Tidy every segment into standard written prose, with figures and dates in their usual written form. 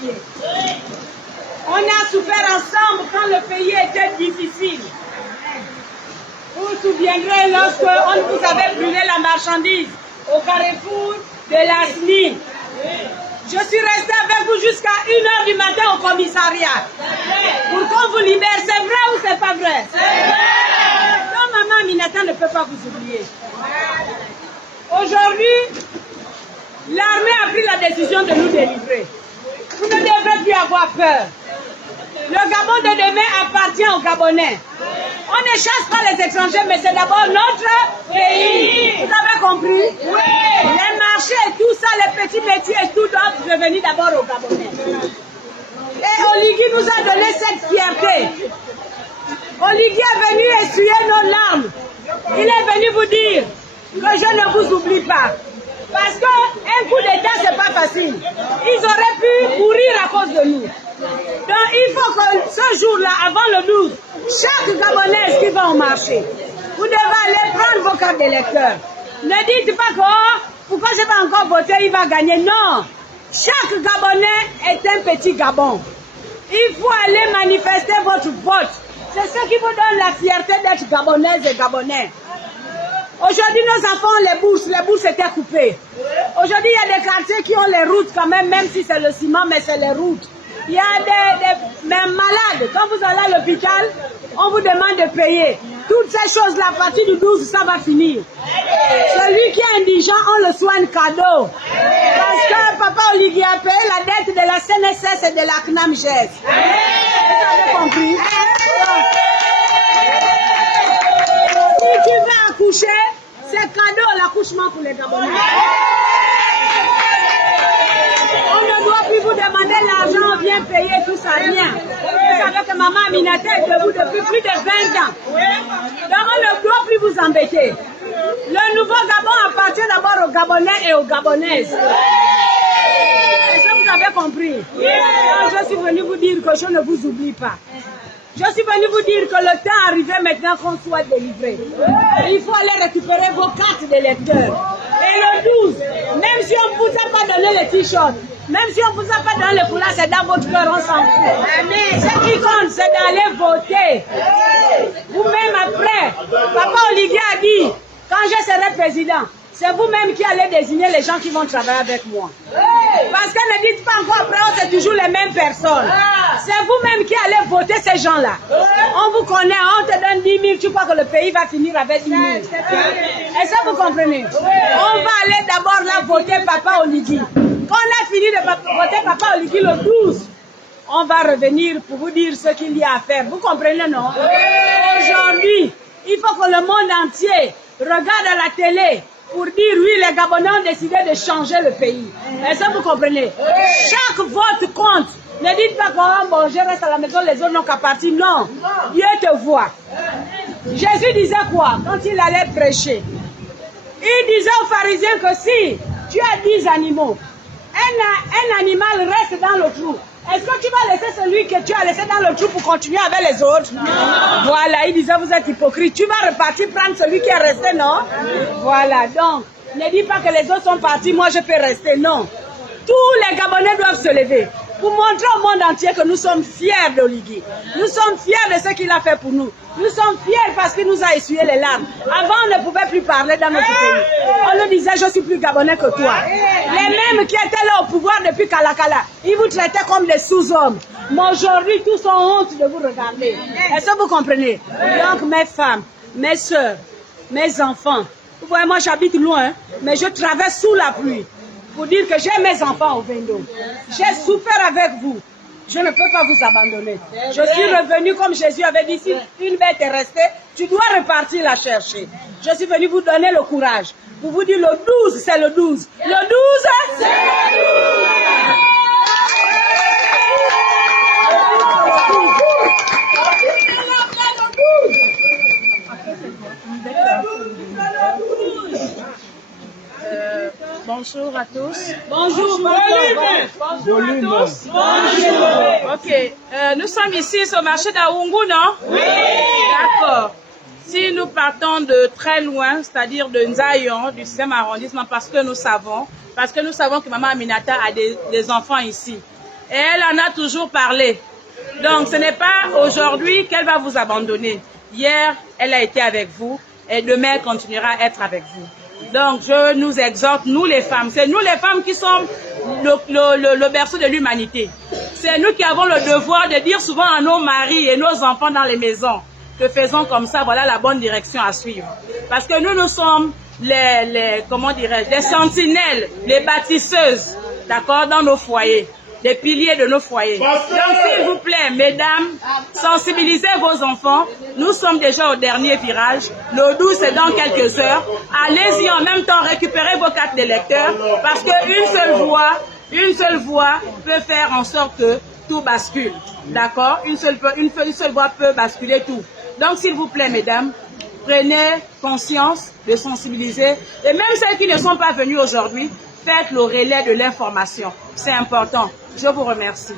pied. On a souffert ensemble quand le pays était difficile. Vous vous souviendrez lorsque on vous avait brûlé la marchandise au carrefour de la SNI. Je suis restée avec vous jusqu'à 1h du matin au commissariat pour qu'on vous libère. C'est vrai ou c'est pas vrai? C'est vrai. Donc maman Aminata ne peut pas vous oublier. Aujourd'hui, l'armée a pris la décision de nous délivrer. Vous ne devrez plus avoir peur. Le Gabon de demain appartient aux Gabonais. On ne chasse pas les étrangers, mais c'est d'abord notre pays. Vous avez compris? Oui. Les marchés et tout ça, les petits métiers et tout doivent revenir d'abord aux Gabonais. Et Oligui nous a donné cette fierté. Oligui est venu essuyer nos larmes. Il est venu vous dire que je ne vous oublie pas. Parce qu'un coup d'État, c'est pas facile. Ils auraient pu mourir à cause de nous. Donc il faut que ce jour-là, avant le 12, chaque Gabonaise qui va au marché, vous devez aller prendre vos cartes d'électeurs. Ne dites pas que oh, pourquoi je n'ai pas encore voté, il va gagner. Non. Chaque Gabonais est un petit Gabon. Il faut aller manifester votre vote. C'est ce qui vous donne la fierté d'être Gabonaise et Gabonais. Aujourd'hui, nos enfants ont les bourses étaient coupées. Aujourd'hui, il y a des quartiers qui ont les routes quand même si c'est le ciment, mais c'est les routes. Il y a des malades. Quand vous allez à l'hôpital, on vous demande de payer. Toutes ces choses-là, à partir du 12, ça va finir. Celui qui est indigent, on le soigne cadeau. Parce que Papa Oligui a payé la dette de la CNSS et de la CNAMGES. Vous avez compris? Si tu veux accoucher, c'est cadeau l'accouchement pour les Gabonais. On ne doit plus vous demander l'argent, on vient payer tout ça, rien. Vous savez que maman Aminata est debout depuis plus de 20 ans. Donc on ne doit plus vous embêter. Le nouveau Gabon appartient d'abord aux Gabonais et aux Gabonaises. Est-ce que vous avez compris? Donc, je suis venue vous dire que je ne vous oublie pas. Je suis venue vous dire que le temps est arrivé maintenant qu'on soit délivré. Il faut aller récupérer vos cartes d'électeurs. Et le 12, même si on ne vous a pas donné le t-shirt, même si on ne vous a pas donné le foulard, c'est dans votre cœur, on s'en fout. Ce qui compte, c'est d'aller voter. Vous-même après, Papa Oligui a dit, quand je serai président, c'est vous-même qui allez désigner les gens qui vont travailler avec moi. Parce que ne dites pas encore après, c'est toujours les mêmes personnes. C'est vous-même qui allez voter ces gens-là. On vous connaît, on te donne 10 000, tu crois que le pays va finir avec 10 000. Est-ce que vous comprenez? On va aller d'abord là voter Papa Oligui. Quand on a fini de voter Papa Oligui le 12, on va revenir pour vous dire ce qu'il y a à faire. Vous comprenez, non? Aujourd'hui, il faut que le monde entier regarde à la télé pour dire oui, les Gabonais ont décidé de changer le pays. Est-ce que vous comprenez? Chaque vote compte. Ne dites pas que oh, bon, je reste à la maison, les autres n'ont qu'à partir. Non, Dieu te voit. Jésus disait quoi quand il allait prêcher? Il disait aux pharisiens que si tu as 10 animaux, un animal reste dans le trou. Est-ce que tu vas laisser celui que tu as laissé dans le trou pour continuer avec les autres? Non. Voilà, il disait, vous êtes hypocrite. Tu vas repartir prendre celui qui est resté, non? Voilà, donc, ne dis pas que les autres sont partis, moi je peux rester, non. Tous les Gabonais doivent se lever pour montrer au monde entier que nous sommes fiers d'Oligui. Nous sommes fiers de ce qu'il a fait pour nous. Nous sommes fiers parce qu'il nous a essuyé les larmes. Avant, on ne pouvait plus parler dans notre pays. On nous disait, je suis plus Gabonais que toi. Les mêmes qui étaient là au pouvoir depuis Kalakala, ils vous traitaient comme des sous-hommes. Mais aujourd'hui, tous ont honte de vous regarder. Est-ce que vous comprenez? Donc, mes femmes, mes soeurs, mes enfants, vous voyez, moi j'habite loin, mais je traverse sous la pluie pour dire que j'ai mes enfants au Vendo. J'ai souffert avec vous. Je ne peux pas vous abandonner. Je suis revenu comme Jésus avait dit, si une bête est restée, tu dois repartir la chercher. Je suis venu vous donner le courage. Pour vous dire le 12, c'est le 12. Le 12, c'est le 12. Bonjour à tous. Bonjour, bonjour à tous. Bonjour. Ok, nous sommes ici au marché d'Aoungou, non? Oui. D'accord. Si nous partons de très loin, c'est-à-dire de Nzayon, du 5e arrondissement, parce que nous savons que Maman Aminata a des enfants ici. Et elle en a toujours parlé. Donc, ce n'est pas aujourd'hui qu'elle va vous abandonner. Hier, elle a été avec vous et demain, elle continuera à être avec vous. Donc, je nous exhorte, nous les femmes, c'est nous les femmes qui sommes le berceau de l'humanité. C'est nous qui avons le devoir de dire souvent à nos maris et nos enfants dans les maisons que faisons comme ça, voilà la bonne direction à suivre. Parce que nous sommes comment dirais-je, les sentinelles, les bâtisseuses, d'accord, dans nos foyers. Les piliers de nos foyers. Donc, s'il vous plaît, mesdames, sensibilisez vos enfants. Nous sommes déjà au dernier virage. Le 12, c'est dans quelques heures. Allez-y en même temps, récupérez vos cartes d'électeurs parce qu'une seule voix peut faire en sorte que tout bascule. D'accord? Une seule voix peut basculer tout. Donc, s'il vous plaît, mesdames, prenez conscience de sensibiliser. Et même celles qui ne sont pas venues aujourd'hui, faites le relais de l'information. C'est important. Je vous remercie.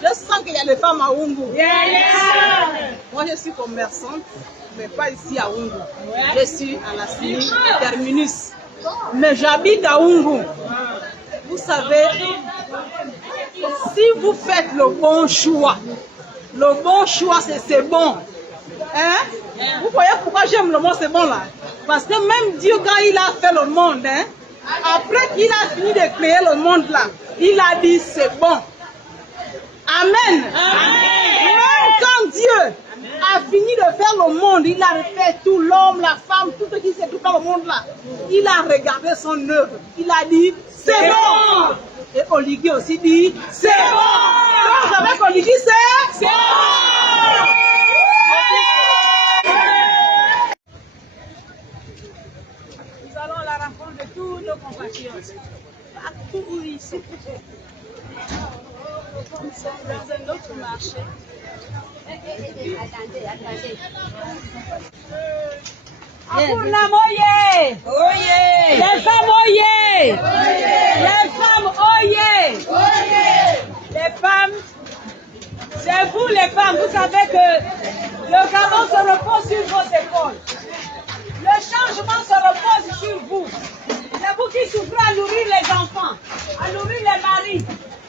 Je sens qu'il y a des femmes à Oungu. Moi, je suis commerçante, mais pas ici à Oungu. Je suis à la CINI Terminus. Mais j'habite à Oungu. Vous savez, si vous faites le bon choix, c'est bon. Hein? Vous voyez pourquoi j'aime le mot c'est bon là? Parce que même Dieu, quand il a fait le monde, hein, après qu'il a fini de créer le monde là, il a dit c'est bon. Amen. Même quand Dieu a fini de faire le monde, il a refait tout, l'homme, la femme, tout ce qui s'est tout dans le monde là. Il a regardé son œuvre. Il a dit c'est bon. Et Oligui aussi dit c'est bon. Donc avec Oligui c'est bon. Nous allons à la rencontre de tous nos compatriotes. Partout ici. Dans un autre marché. Apourna Moye! Oye! Les femmes Oye! Les femmes Oye! Les femmes, c'est vous les femmes, vous savez que le Gabon se repose sur vos épaules. Le changement se repose sur vous. C'est vous qui souffrez à nourrir les enfants, à nourrir les maris.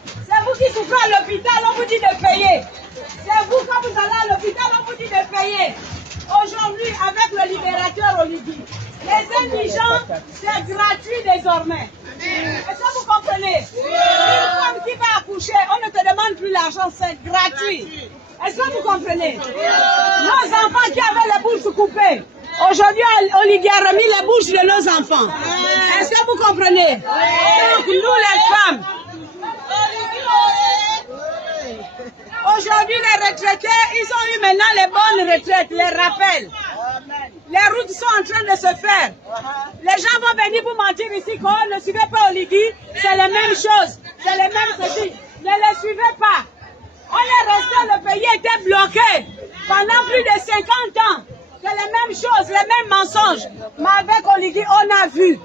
C'est vous qui souffrez à l'hôpital, on vous dit de payer. C'est vous, quand vous allez à l'hôpital, on vous dit de payer. Aujourd'hui, avec le libérateur Oligui, les indigents, c'est gratuit désormais. Est-ce que vous comprenez? Une femme qui va accoucher, on ne te demande plus l'argent, c'est gratuit. Est-ce que vous comprenez? Nos enfants qui avaient les bourses coupées, aujourd'hui, Oligui a remis les bourses de nos enfants. Est-ce que vous comprenez? Donc, nous les femmes, aujourd'hui, les retraités, ils ont eu maintenant les bonnes retraites, les rappels. Les routes sont en train de se faire. Les gens vont venir vous mentir ici qu'on ne suivait pas Oligui. C'est les mêmes choses. C'est les mêmes ceci. Ne les suivez pas. On est resté, le pays était bloqué pendant plus de 50 ans. C'est les mêmes choses, les mêmes mensonges. Mais avec Oligui, on a vu.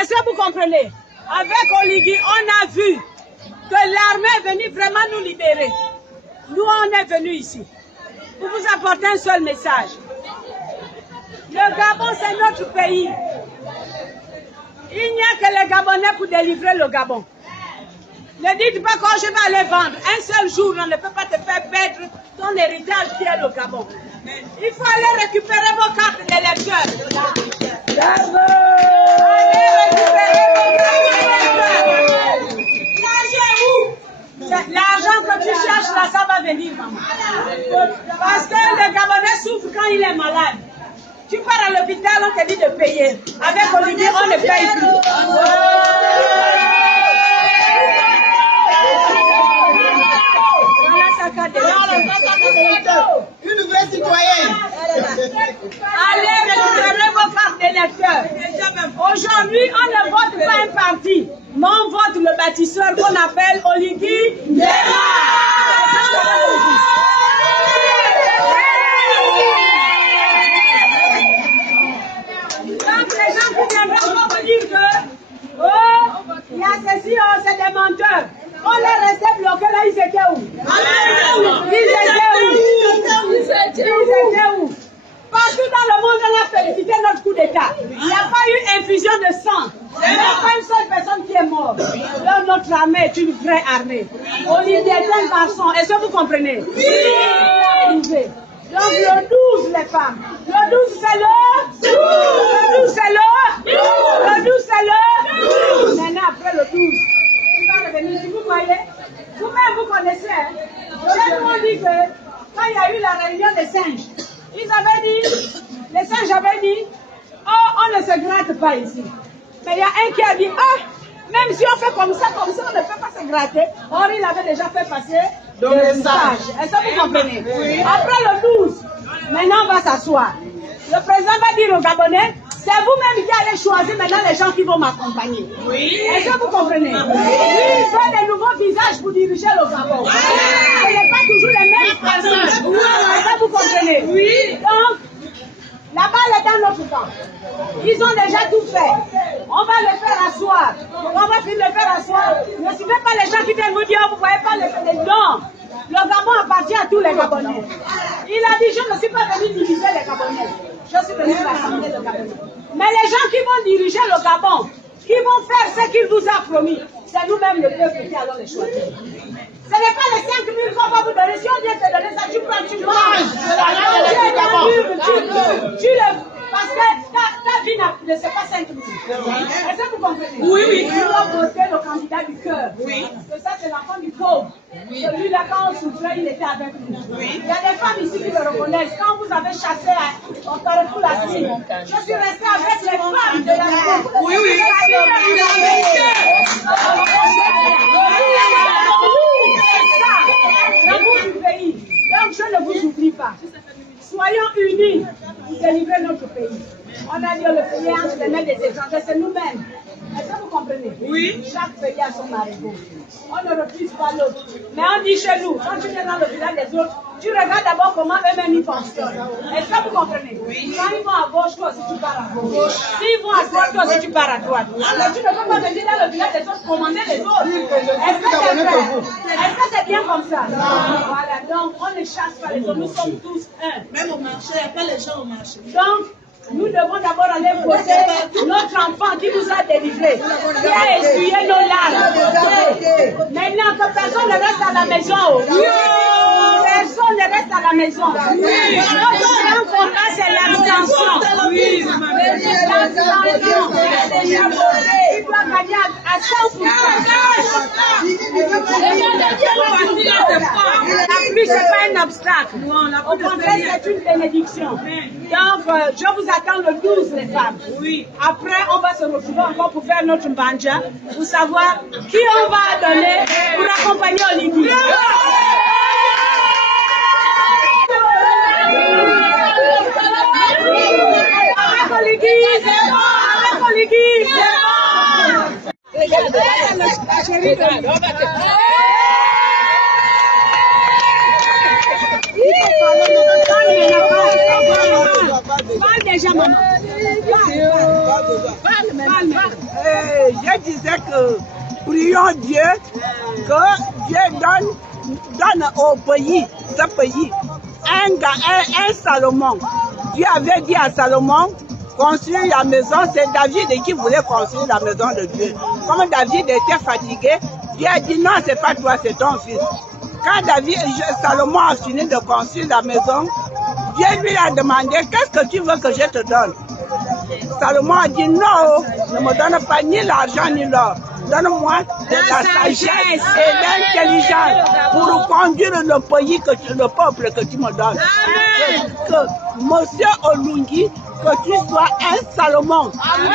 Est-ce que vous comprenez? Avec Oligui, on a vu que l'armée est venue vraiment nous libérer. Nous, on est venus ici pour vous apporter un seul message. Le Gabon, c'est notre pays. Il n'y a que les Gabonais pour délivrer le Gabon. Ne dites pas quand je vais aller vendre. Un seul jour, on ne peut pas te faire perdre ton héritage qui est le Gabon. Il faut aller récupérer vos cartes d'électeurs. Allez récupérer vos cartes d'électeurs. L'argent que tu cherches là, ça va venir, maman. Parce que le Gabonais souffre quand il est malade. Tu pars à l'hôpital, on te dit de payer. Avec Oligui, on ne paye plus. Voilà sa carte d'électeur. Une vraie citoyenne. Allez récupérer vos cartes d'électeurs. Aujourd'hui, on ne vote pas un parti, mais on vote le bâtisseur qu'on appelle Oligui Nguema. Donc les gens qui viendront vont vous dire que oh, il y a ceci, oh, c'est des menteurs. On est resté bloqués là, ils étaient où? Ils étaient où? Partout dans le monde, on a fait féliciter notre coup d'État. Il n'y a pas eu infusion de sang. Il n'y a pas une seule personne qui est morte. Donc notre armée est une vraie armée. Olivier est un garçon. Est-ce que vous comprenez? Oui. Donc le 12, les femmes. Le 12, c'est le... Le 12, c'est le... Le 12, c'est le... Maintenant, après le 12, il va revenir. Si vous voyez, vous-même, vous connaissez. J'ai vous dit que quand il y a eu la réunion des singes, ils avaient dit, les singes avaient dit, oh, on ne se gratte pas ici. Mais il y a un qui a dit, ah, même si on fait comme ça, on ne peut pas se gratter. Or, il avait déjà fait passer le message. Est-ce que vous comprenez? Oui. Après le 12, maintenant on va s'asseoir. Le président va dire aux Gabonais, c'est vous-même qui allez choisir maintenant les gens qui vont m'accompagner. Oui. Est-ce que vous comprenez? Oui. Il faut des nouveaux visages pour diriger le Gabon. Ce n'est pas toujours les mêmes personnes. Est-ce que vous comprenez? Oui. Donc, la balle est dans notre camp. Ils ont déjà tout fait. On va le faire asseoir. On va finir de le faire asseoir. Ne suivez pas les gens qui viennent vous dire, vous ne voyez pas les dons. Le Gabon appartient à tous les Gabonais. Il a dit, je ne suis pas venu diviser les Gabonais. Je suis venu rassembler le Gabonais. Mais les gens qui vont diriger le Gabon, qui vont faire ce qu'il vous a promis, c'est nous-mêmes le peuple qui allons les choisir. Ce n'est pas les 5 000 qu'on va vous donner. Si on vient te donner ça, tu prends, tu manges. Tu le... Parce que ta vie ne c'est pas 5 000. Est-ce que vous comprenez? Oui. Tu dois voter le candidat du cœur. Oui. Parce que ça, c'est l'enfant du pauvre. Oui. Celui-là, quand on souffrait, il était avec nous. Oui. Il y a des femmes ici qui le reconnaissent. Quand vous avez chassé au Carrefour la Cime, je suis restée avec les femmes de la Cime. Oui, oui. L'amour du pays. Donc je ne vous oublie pas. Soyons unis pour délivrer notre pays. On a dit le pays entre les mains des étrangers, c'est nous-mêmes. Est-ce que vous comprenez? Oui. Chaque pays a son marigot. On ne refuse pas l'autre. Mais on dit chez nous, quand tu viens dans le village des autres, tu regardes d'abord comment eux-mêmes ils pensent. Est-ce que vous comprenez? Oui. Quand ils vont à gauche, toi aussi tu pars à gauche. S'ils vont à droite, toi aussi tu pars à droite. Alors tu ne peux pas venir dans le village des autres commander les autres. Est-ce que c'est vrai? Est-ce que c'est bien comme ça? Voilà, donc on ne chasse pas les autres, nous sommes tous un. Même au marché, il n'y a pas les gens au marché. Donc, nous devons d'abord aller poser notre enfant qui nous a délivrés, qui a essuyé nos larmes. Maintenant que personne ne reste à la maison. Personne ne reste à la maison. Notre grand combat, c'est l'abstention. L'abstention. Il doit gagner à 100%. La pluie, ce n'est pas un obstacle. Au contraire, c'est une bénédiction. Donc, je vous attends le 12, les femmes. Oui. Après, on va se retrouver encore pour faire notre banja, pour savoir qui on va donner pour accompagner Olivier. Avec Olivier, c'est bon. Avec Olivier, c'est bon. Parle déjà, maman. Je disais que prions Dieu, que Dieu donne au pays, ce pays, un Salomon. Dieu avait dit à Salomon, construire la maison, c'est David qui voulait construire la maison de Dieu. Comme David était fatigué, Dieu a dit non, c'est pas toi, c'est ton fils. Quand Salomon a fini de construire la maison, Dieu lui a demandé, qu'est-ce que tu veux que je te donne? Salomon a dit non, ne me donne pas ni l'argent ni l'or. Donne-moi de la sagesse et l'intelligence pour conduire le pays, le peuple que tu me donnes. Que Monsieur Olungi, que tu sois un Salomon. Amen.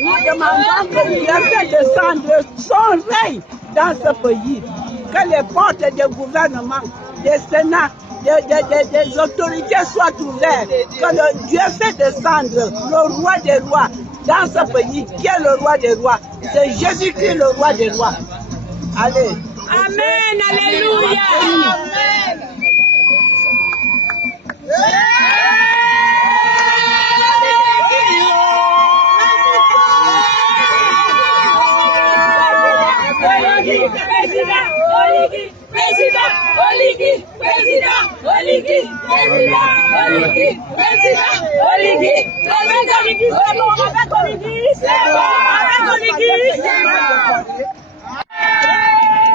Nous demandons que Dieu fait descendre son règne dans ce pays, que les portes des gouvernements, des sénats, des autorités soient ouvertes, que Dieu fait descendre le roi des rois dans ce pays, qui est le roi des rois. C'est Jésus-Christ le roi des rois. Allez. Amen, alléluia. Amen.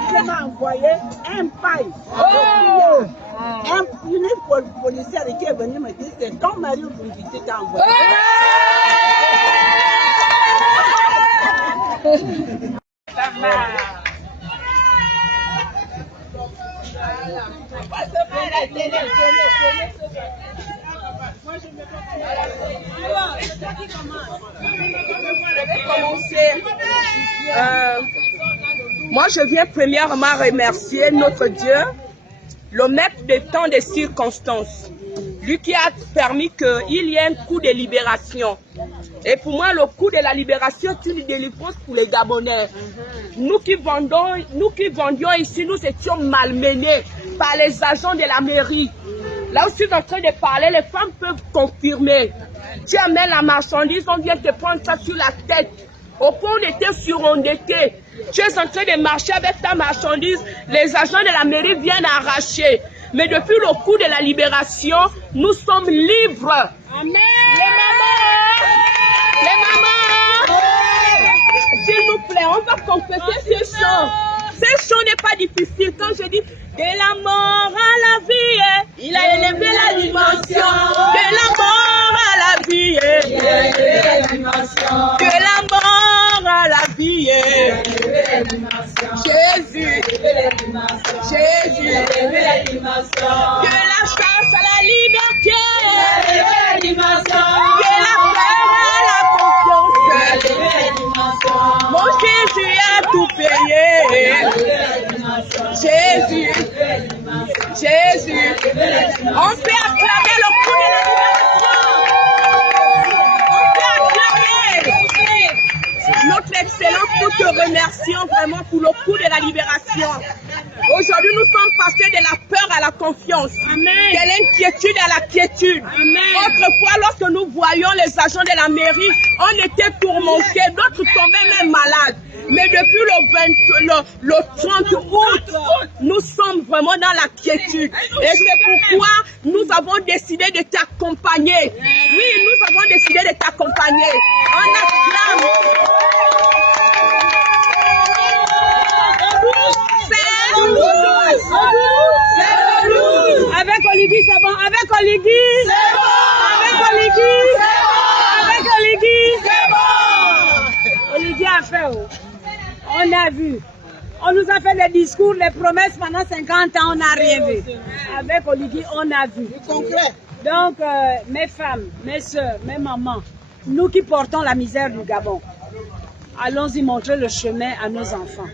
Je m'a envoyé un paille. Un unique policier qui est venu me dire c'est ton mari ou qui t'a envoyé. Moi, je viens premièrement remercier notre Dieu, le maître de tant de circonstances, lui qui a permis qu'il y ait un coup de libération. Et pour moi, le coup de la libération, c'est une délivrance pour les Gabonais. Nous qui vendions ici, nous étions malmenés par les agents de la mairie. Là où je suis en train de parler, les femmes peuvent confirmer. Tu amènes la marchandise, on vient te prendre ça sur la tête. Au point où on était surendettés. Tu es en train de marcher avec ta marchandise, les agents de la mairie viennent arracher. Mais depuis le coup de la libération, nous sommes libres. Amen. Les mamans, s'il nous plaît, on va confesser ce chant. Ce chant n'est pas difficile. Quand je dis de la mort à la vie, il a élevé la dimension. De la mort à la vie, il a élevé la dimension. De la mort à la vie, Jésus, Jésus, que la chance à la liberté, que la paix à la confiance. Mon Jésus a tout payé. Jésus, Jésus, on peut acclamer le coup de la libération. On peut acclamer. Notre Excellence, nous te remercions vraiment pour le coup de la libération. Aujourd'hui, nous sommes passés de la peur à la confiance, de l'inquiétude à la quiétude. Autrefois, lorsque nous voyions les agents de la mairie, on était tourmentés, d'autres tombaient même malades. Mais depuis le 30 août, nous sommes vraiment dans la quiétude. Et c'est pourquoi nous avons décidé de t'accompagner. Oui, nous avons décidé de t'accompagner. On acclame. Avec Oligui, c'est bon. Avec Oligui, c'est bon. Avec Oligui, c'est bon. Avec Oligui, c'est bon. Oligui a fait. On a vu. On nous a fait des discours, des promesses pendant 50 ans, on n'a rien vu. Avec Oligui, on a vu. Donc, mes femmes, mes soeurs, mes mamans, nous qui portons la misère du Gabon, allons-y montrer le chemin à nos enfants.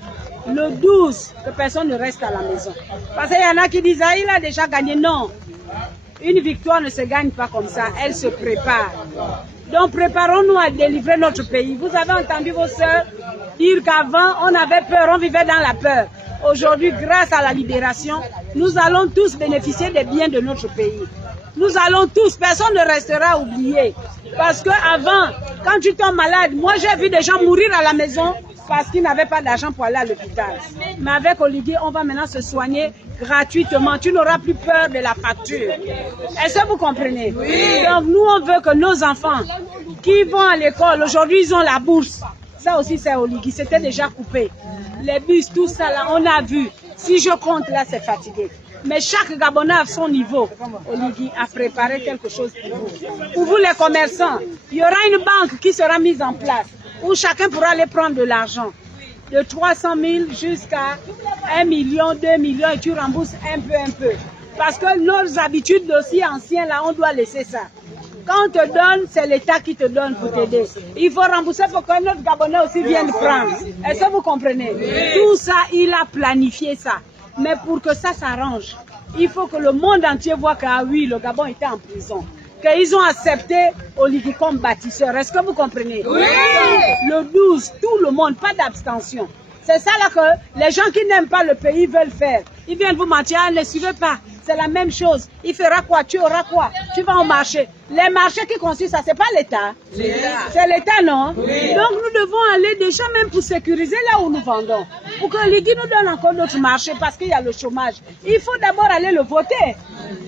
Le 12, que personne ne reste à la maison. Parce qu'il y en a qui disent, ah, il a déjà gagné. Non, une victoire ne se gagne pas comme ça, elle se prépare. Donc préparons-nous à délivrer notre pays. Vous avez entendu vos sœurs dire qu'avant, on avait peur, on vivait dans la peur. Aujourd'hui, grâce à la libération, nous allons tous bénéficier des biens de notre pays. Nous allons tous, personne ne restera oublié. Parce qu'avant, quand tu tombes malade, moi j'ai vu des gens mourir à la maison parce qu'ils n'avaient pas d'argent pour aller à l'hôpital. Mais avec Oligui, on va maintenant se soigner gratuitement. Tu n'auras plus peur de la facture. Est-ce que vous comprenez? Oui. Donc nous, on veut que nos enfants qui vont à l'école, aujourd'hui ils ont la bourse. Ça aussi c'est Oligui, c'était déjà coupé. Les bus, tout ça là, on a vu. Si je compte là, c'est fatigué. Mais chaque Gabonais à son niveau, Oligui a préparé quelque chose pour vous. Pour vous les commerçants, il y aura une banque qui sera mise en place où chacun pourra aller prendre de l'argent. De 300 000 jusqu'à 1 million, 2 millions et tu rembourses un peu. Parce que nos habitudes d'aussi anciens là, on doit laisser ça. Quand on te donne, c'est l'État qui te donne pour t'aider. Il faut rembourser pour que notre Gabonais aussi vienne prendre. Est-ce que vous comprenez? Oui. Tout ça, il a planifié ça. Mais pour que ça s'arrange, il faut que le monde entier voit que ah oui, le Gabon était en prison. Qu'ils ont accepté Oligui comme bâtisseur. Est-ce que vous comprenez? Oui. Le 12, tout le monde, pas d'abstention. C'est ça là que les gens qui n'aiment pas le pays veulent faire. Ils viennent vous mentir, ne suivez pas. c'est la même chose. Il fera quoi? Tu auras quoi? Tu vas au marché. Les marchés qui construisent ça, c'est pas l'État. C'est l'État, non? Oui. Donc nous devons aller déjà même pour sécuriser là où nous vendons. Pour que l'Igui nous donne encore d'autres marchés parce qu'il y a le chômage. Il faut d'abord aller le voter.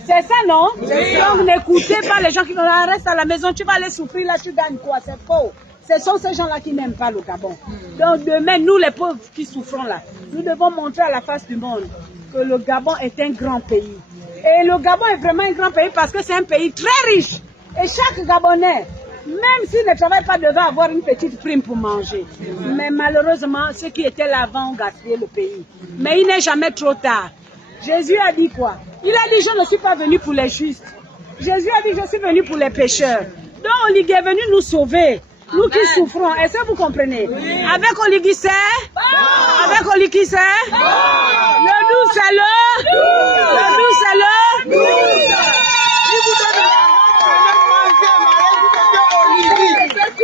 C'est ça, non? Donc n'écoutez pas les gens qui restent à la maison. Tu vas aller souffrir là, tu gagnes quoi? C'est faux. Ce sont ces gens-là qui n'aiment pas le Gabon. Donc demain, nous les pauvres qui souffrons là, nous devons montrer à la face du monde que le Gabon est un grand pays. Et le Gabon est vraiment un grand pays parce que c'est un pays très riche. Et chaque Gabonais, même s'il ne travaille pas, devait avoir une petite prime pour manger. Mais malheureusement, ceux qui étaient là avant ont gaspillé le pays. Mais il n'est jamais trop tard. Jésus a dit quoi? Il a dit, je ne suis pas venu pour les justes. Jésus a dit, je suis venu pour les pécheurs. Donc Oligui est venu nous sauver. Nous qui souffrons, est-ce que vous comprenez? Oui. Avec Oligui, c'est? Avec Oligui, c'est? Le 12, c'est le? Le 12, c'est le?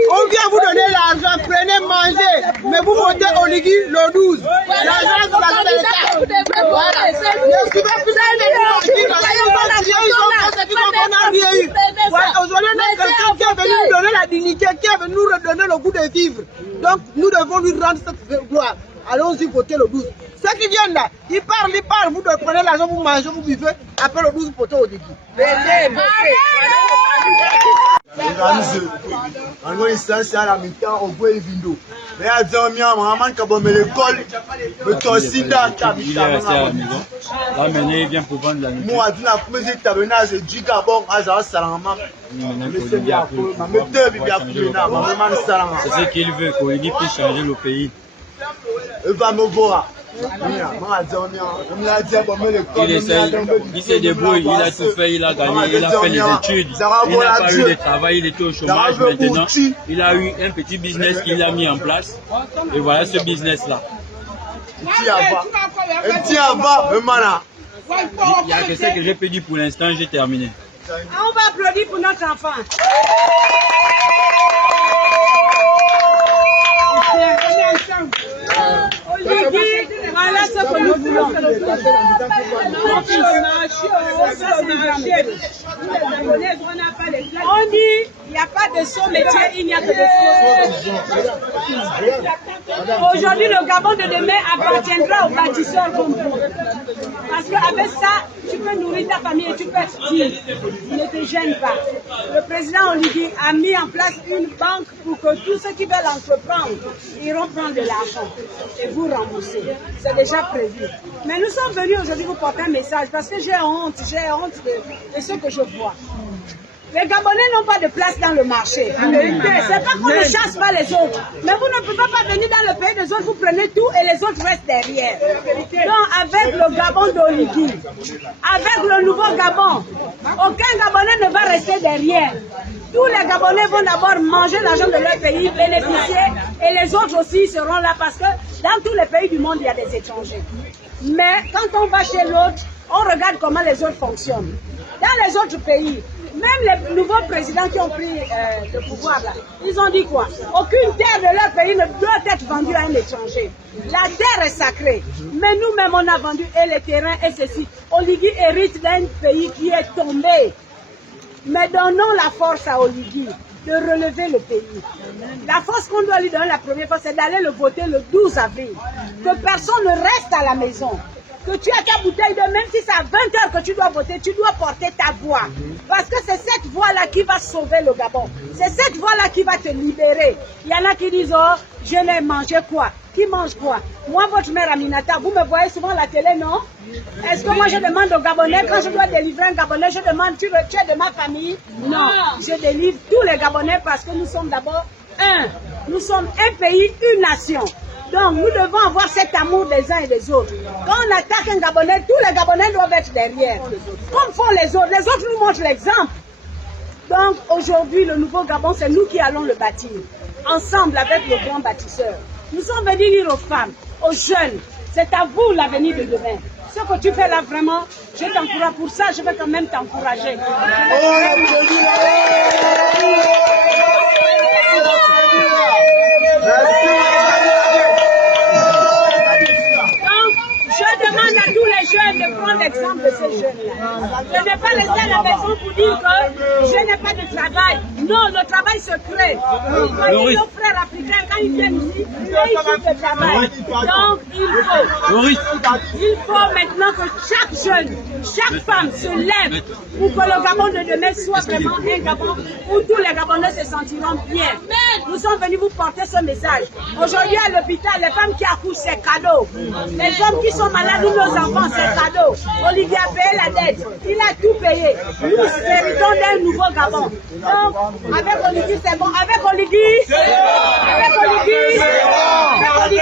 On vient vous donner l'argent, prenez, mangez, mais vous votez Oligui le 12. L'argent, vous l'avez dans aujourd'hui, on a quelqu'un qui est venu nous donner la dignité, qui est venu nous redonner le goût de vivre. Donc, nous devons lui rendre cette gloire. Allons-y voter le 12. Ceux qui viennent là, ils parlent, vous prenez l'argent, vous mangez, vous buvez, après le 12, votez Oligui. C'est ce qu'il veut, qu'Oligui puisse changer le pays. Il s'est débrouillé, il a tout fait, il a gagné, il a fait les études, il n'a pas eu de travail, il était au chômage maintenant. Il a eu un petit business qu'il a mis en place. Et voilà ce business-là. Il y a que ça que j'ai pu dire pour l'instant, j'ai terminé. On va applaudir pour notre enfant. Oligui, voilà ce que nous voulons. On dit, il n'y a pas de saut métier, il n'y a que de faux. Aujourd'hui, le Gabon de demain appartiendra aux bâtisseurs comme vous. Parce qu'avec ça, tu peux nourrir ta famille et tu peux être digne. Ne te gêne pas. Le président Oligui a mis en place une banque pour que tous ceux qui veulent entreprendre iront prendre de l'argent et vous rembourser. C'est déjà prévu. Mais nous sommes venus aujourd'hui vous porter un message parce que j'ai honte de ce que je vois. Les Gabonais n'ont pas de place dans le marché. C'est pas qu'on ne chasse pas les autres. Mais vous ne pouvez pas venir dans le pays des autres, vous prenez tout et les autres restent derrière. Donc avec le Gabon d'Oligui, avec le nouveau Gabon, aucun Gabonais ne va rester derrière. Tous les Gabonais vont d'abord manger l'argent de leur pays, bénéficier, et les autres aussi seront là parce que dans tous les pays du monde, il y a des étrangers. Mais quand on va chez l'autre, on regarde comment les autres fonctionnent. Dans les autres pays, même les nouveaux présidents qui ont pris le pouvoir là, ils ont dit quoi? Aucune terre de leur pays ne doit être vendue à un étranger. La terre est sacrée. Mais nous-mêmes, on a vendu et les terrains et ceci. Oligui hérite d'un pays qui est tombé. Mais donnons la force à Oligui de relever le pays. La force qu'on doit lui donner la première fois, c'est d'aller le voter le 12 avril. Que personne ne reste à la maison. Que tu as ta bouteille de, même si c'est à 20 heures que tu dois voter, tu dois porter ta voix. Parce que c'est cette voix-là qui va sauver le Gabon. C'est cette voix-là qui va te libérer. Il y en a qui disent, oh, je n'ai mangé quoi? Qui mange quoi? Moi, votre mère Aminata, vous me voyez souvent à la télé, non? Est-ce que moi je demande aux Gabonais, quand je dois délivrer un Gabonais, je demande, tu es de ma famille? Non, je délivre tous les Gabonais parce que nous sommes d'abord un. Nous sommes un pays, une nation. Donc nous devons avoir cet amour des uns et des autres. Quand on attaque un Gabonais, tous les Gabonais doivent être derrière. Comme font les autres. Les autres nous montrent l'exemple. Donc aujourd'hui, le nouveau Gabon, c'est nous qui allons le bâtir. Ensemble avec le grand bâtisseur. Nous sommes venus dire aux femmes, aux jeunes, c'est à vous l'avenir de demain. Ce que tu fais là vraiment, je t'encourage. Pour ça, je vais quand même t'encourager. Donc, je demande à tous les jeunes de prendre l'exemple de ces jeunes-là. Je n'ai pas resté à la maison pour dire que je n'ai pas de travail. Non, le travail se crée. Vous voyez nos frères africains, quand ils viennent ici, ils trouvent le travail. Donc, il faut maintenant que chaque jeune, chaque femme se lève pour que le Gabon de demain soit vraiment un Gabon où tous les Gabonais se sentiront bien. Nous sommes venus vous porter ce message. Aujourd'hui à l'hôpital, les femmes qui accouchent, c'est cadeau. Les hommes qui sont malades ou nos enfants, c'est cadeau. Olivier a payé la dette. Il a tout payé. Nous héritons d'un nouveau Gabon. Donc, avec Olivier, c'est bon. Avec Olivier, allez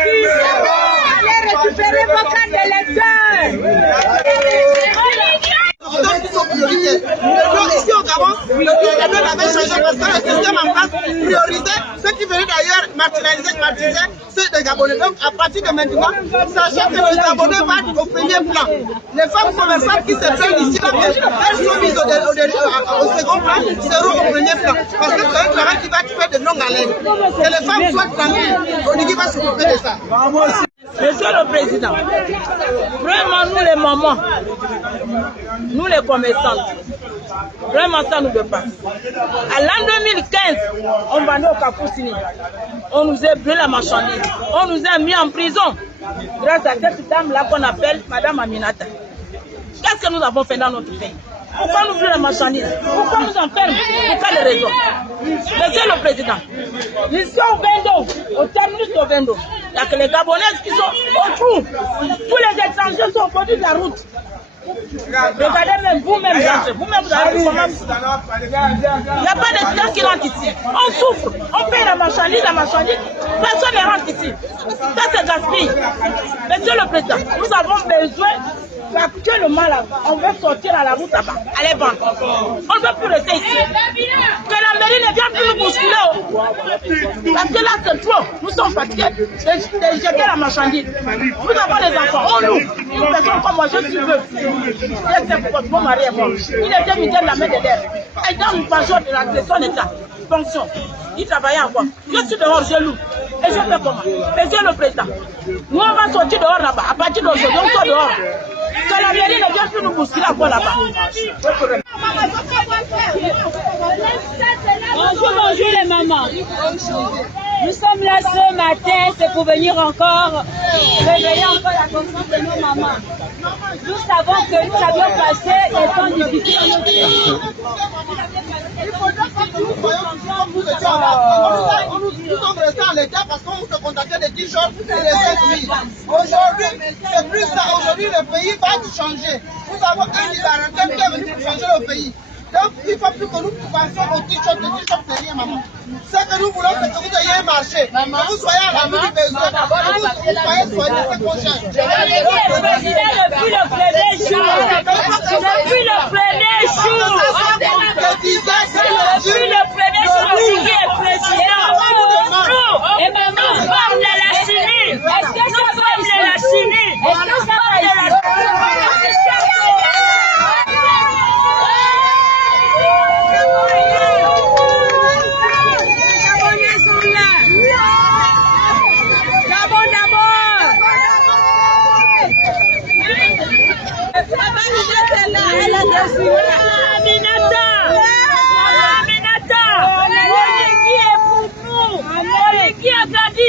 récupérer vos cartes d'électeurs. Qui sont prioritaires. Ici au Gabon, le gouvernement avait changé parce que le système en place priorisait ceux qui venaient d'ailleurs martyriser ceux des Gabonais. Donc à partir de maintenant, sachez que les Gabonais vont au premier plan. Les femmes commerçantes qui se plaignent ici, elles sont mises au second plan, seront au premier plan. Parce que c'est un travail qui va faire de longue haleine. Que les femmes soient tranquilles, on va s'occuper de ça. Monsieur le Président, vraiment nous les mamans, nous les commerçantes, vraiment ça nous dépasse. À l'an 2015, on vendait au Kapoussini. On nous a brûlé la marchandise. On nous a mis en prison grâce à cette dame-là qu'on appelle Madame Aminata. Qu'est-ce que nous avons fait dans notre pays? Pourquoi nous brûlons la marchandise? Pourquoi nous enfermons? Pour quelle raison? Monsieur le Président, ici au Vendo, au terminus au Vendo, il n'y a que les Gabonaises qui sont au trou. Tous les étrangers sont au produit de la route. Regardez même vous-même, vous-même vous avez vu comment. Il n'y a pas d'étudiants qui rentrent ici. On souffre, on paye la marchandise, personne ne rentre ici. Ça c'est gaspille. Monsieur le Président, nous avons besoin actuellement là, on veut sortir à la route là-bas, aller vendre. On ne veut plus rester ici. Que la mairie ne vienne plus nous bousculer. Parce que là c'est trop. Nous sommes fatigués de jeter la marchandise. Nous avons des enfants, on loue. Une personne comme moi, je suis veuve. Mon mari est mort. Il était militaire de la main de l'air. Et dans une pension de son état, fonction. Il travaillait encore. Je suis dehors, je loue. Et je fais comment? Monsieur le Président, nous on va sortir dehors là-bas. À partir d'aujourd'hui, on sort dehors. Que la mairie ne vienne plus nous bousculer encore là-bas. Bonjour les mamans. Nous sommes là ce matin, c'est pour venir encore réveiller encore la conscience de nos mamans. Nous savons que nous avions passé des temps difficiles. Nous sommes restés en l'état parce qu'on se contactait de 10 jours et de 16 000. Aujourd'hui, c'est plus ça. Aujourd'hui, le pays va changer. Nous avons un libérateur qui est venu pour changer le pays. Donc, il ne faut plus que nous passions au t-shirt. Le t-shirt, c'est rien, maman. Ce que nous voulons, c'est que vous ayez un marché. Que vous soyez à la vie du besoin. Que vous soyez soignés, c'est qu'on cherche. Depuis le premier jour. Depuis le premier jour. Depuis le premier jour, qui est président. Et maintenant, nous sommes de la Chine. Est-ce que nous sommes de la Chine? Est-ce que nous sommes de la Chine?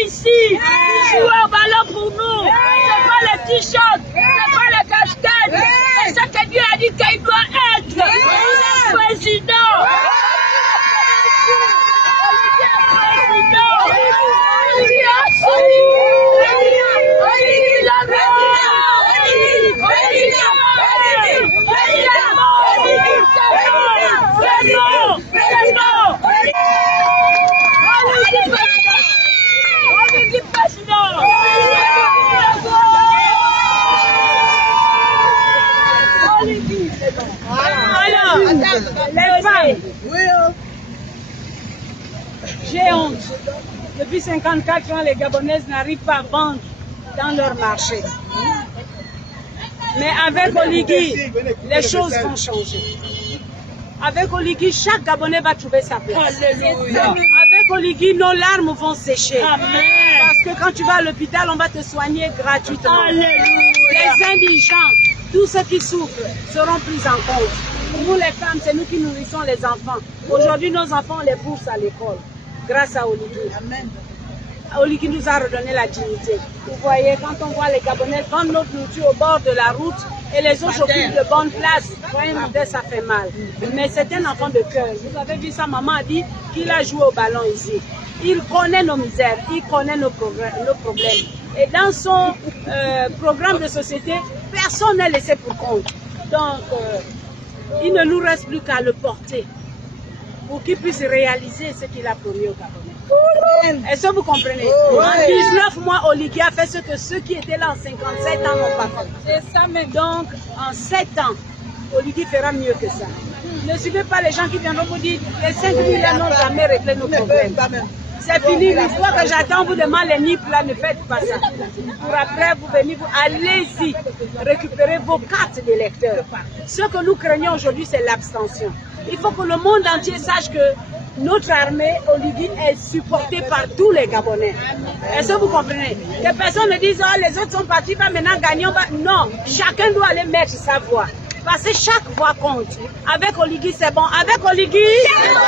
Ici, il joue au ballon pour nous. C'est pas les t-shirts, c'est pas les casquettes. C'est ça que Dieu a dit qu'il doit être. Il est président. Les femmes, j'ai honte. Depuis 54 ans, les Gabonaises n'arrivent pas à vendre dans leur marché. Mais avec Oligui, les choses vont changer. Avec Oligui, chaque Gabonais va trouver sa place. Avec Oligui, nos larmes vont sécher. Amen. Parce que quand tu vas à l'hôpital, on va te soigner gratuitement. Alléluia. Les indigents, Tous ceux qui souffrent seront pris en compte. Nous les femmes, c'est nous qui nourrissons les enfants. Aujourd'hui, nos enfants ont les bourses à l'école, grâce à Oligui. Amen. Oligui nous a redonné la dignité. Vous voyez, quand on voit les Gabonais prendre notre nourriture au bord de la route et les autres occupent de bonnes places, ça fait mal. Mais c'est un enfant de cœur. Vous avez vu ça, maman a dit qu'il a joué au ballon ici. Il connaît nos misères, il connaît nos problèmes. Et dans son programme de société, personne n'est laissé pour compte. Donc, il ne nous reste plus qu'à le porter pour qu'il puisse réaliser ce qu'il a promis au Gabonais. Est-ce que vous comprenez? En 19 mois, Oligui a fait ce que ceux qui étaient là en 57 ans n'ont pas fait. C'est ça, mais donc, en 7 ans, Oligui fera mieux que ça. Ne suivez pas les gens qui viendront vous dire les 5 000 n'ont jamais réglé nos problèmes. C'est fini, l'histoire que j'attends, vous demande les NIP là, ne faites pas ça. Pour après, vous venez, allez-y, récupérer vos cartes d'électeurs. Ce que nous craignons aujourd'hui, c'est l'abstention. Il faut que le monde entier sache que notre armée, Oligui, est supportée par tous les Gabonais. Est-ce que vous comprenez? Que personne ne dise, oh, les autres sont partis, pas maintenant gagnons. Non, chacun doit aller mettre sa voix. Parce que chaque voix compte. Avec Oligui, c'est bon. Avec Oligui, c'est bon.